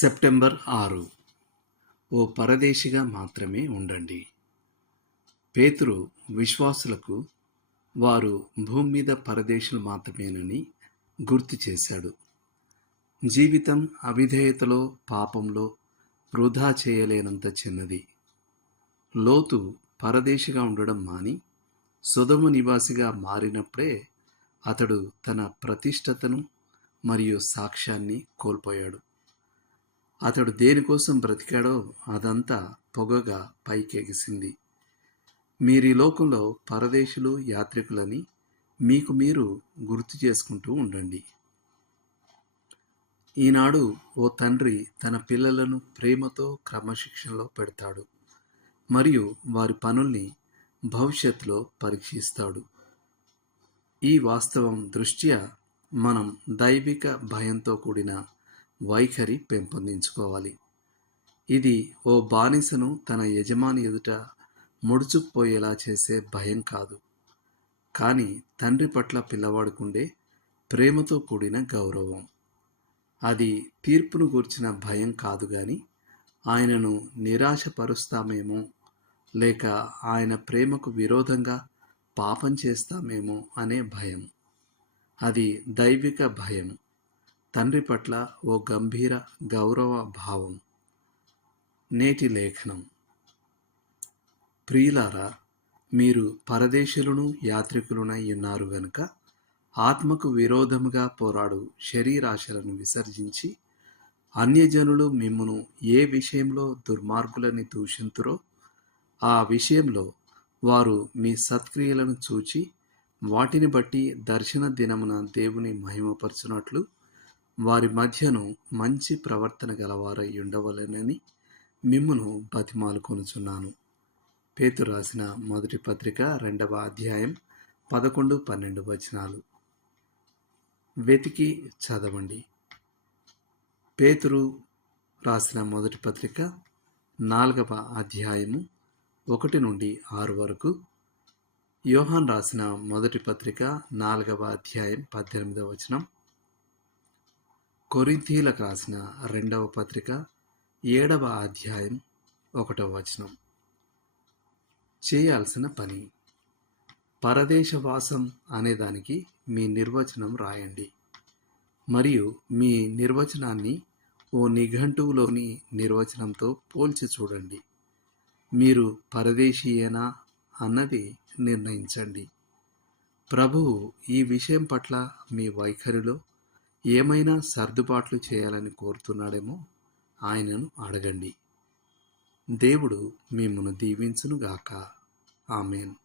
September ఆరు. ఓ పరదేశిగా మాత్రమే ఉండండి. పేతురు విశ్వాసులకు వారు భూమి మీద పరదేశులు మాత్రమేనని గుర్తు చేశాడు. జీవితం అవిధేయతలో పాపంలో వృధా చేయలేనంత చిన్నది. లోతు పరదేశిగా ఉండడం మాని సుధము నివాసిగా మారినప్పుడే అతడు తన ప్రతిష్టతను మరియు సాక్ష్యాన్ని కోల్పోయాడు. అతడు దేనికోసం బ్రతికాడో అదంతా పొగగా పైకెగిసింది. మీరు ఈ లోకంలో పరదేశులు యాత్రికులని మీకు మీరు గుర్తు చేసుకుంటూ ఉండండి. ఈనాడు ఓ తండ్రి తన పిల్లలను ప్రేమతో క్రమశిక్షణలో పెడతాడు. మరియు వారి పనుల్ని భవిష్యత్తులో పరీక్షిస్తాడు. ఈ వాస్తవం దృష్ట్యా మనం దైవిక భయంతో కూడిన వైఖరి పెంపొందించుకోవాలి. ఇది ఓ బానిసను తన యజమాని ఎదుట ముడుచుకుపోయేలా చేసే భయం కాదు. కానీ తండ్రి పట్ల పిల్లవాడుకుండే ప్రేమతో కూడిన గౌరవం. అది తీర్పును గూర్చిన భయం కాదు కానీ ఆయనను నిరాశపరుస్తామేమో లేక ఆయన ప్రేమకు విరోధంగా పాపం చేస్తామేమో అనే భయం. అది దైవిక భయం. తండ్రి పట్ల ఓ గంభీర గౌరవ భావం నేటి లేఖనం. ప్రియులారా మీరు పరదేశులను యాత్రికులనై ఉన్నారు గనుక ఆత్మకు విరోధముగా పోరాడు శరీరాశలను విసర్జించి అన్యజనులు మిమ్మును ఏ విషయంలో దుర్మార్గులని దూషింతురో ఆ విషయంలో వారు మీ సత్క్రియలను చూచి వాటిని బట్టి దర్శన దినమున దేవుని మహిమపరచునట్లు వారి మధ్యను మంచి ప్రవర్తన గలవారై ఉండవలెనని మిమ్మును బతిమాలుకొనుచున్నాను. పేతు రాసిన మొదటి పత్రిక రెండవ అధ్యాయం పదకొండు పన్నెండు వచనాలు. వెతికి చదవండి. పేతురు రాసిన మొదటి పత్రిక నాలుగవ అధ్యాయము ఒకటి నుండి ఆరు వరకు. యోహాన్ రాసిన మొదటి పత్రిక నాలుగవ అధ్యాయం పద్దెనిమిదవ వచనం. కొరింథీలకు రాసిన రెండవ పత్రిక ఏడవ అధ్యాయం ఒకటవ వచనం. చేయాల్సిన పని. పరదేశవాసం అనేదానికి మీ నిర్వచనం రాయండి. మరియు మీ నిర్వచనాన్ని ఓ నిఘంటువులోని నిర్వచనంతో పోల్చి చూడండి. మీరు పరదేశీయేనా అన్నది నిర్ణయించండి. ప్రభువు ఈ విషయం పట్ల మీ వైఖరిలో ఏమైనా సర్దుబాట్లు చేయాలని కోరుతున్నాడేమో ఆయనను అడగండి. దేవుడు మిమ్మను దీవించునుగాక. ఆమెను.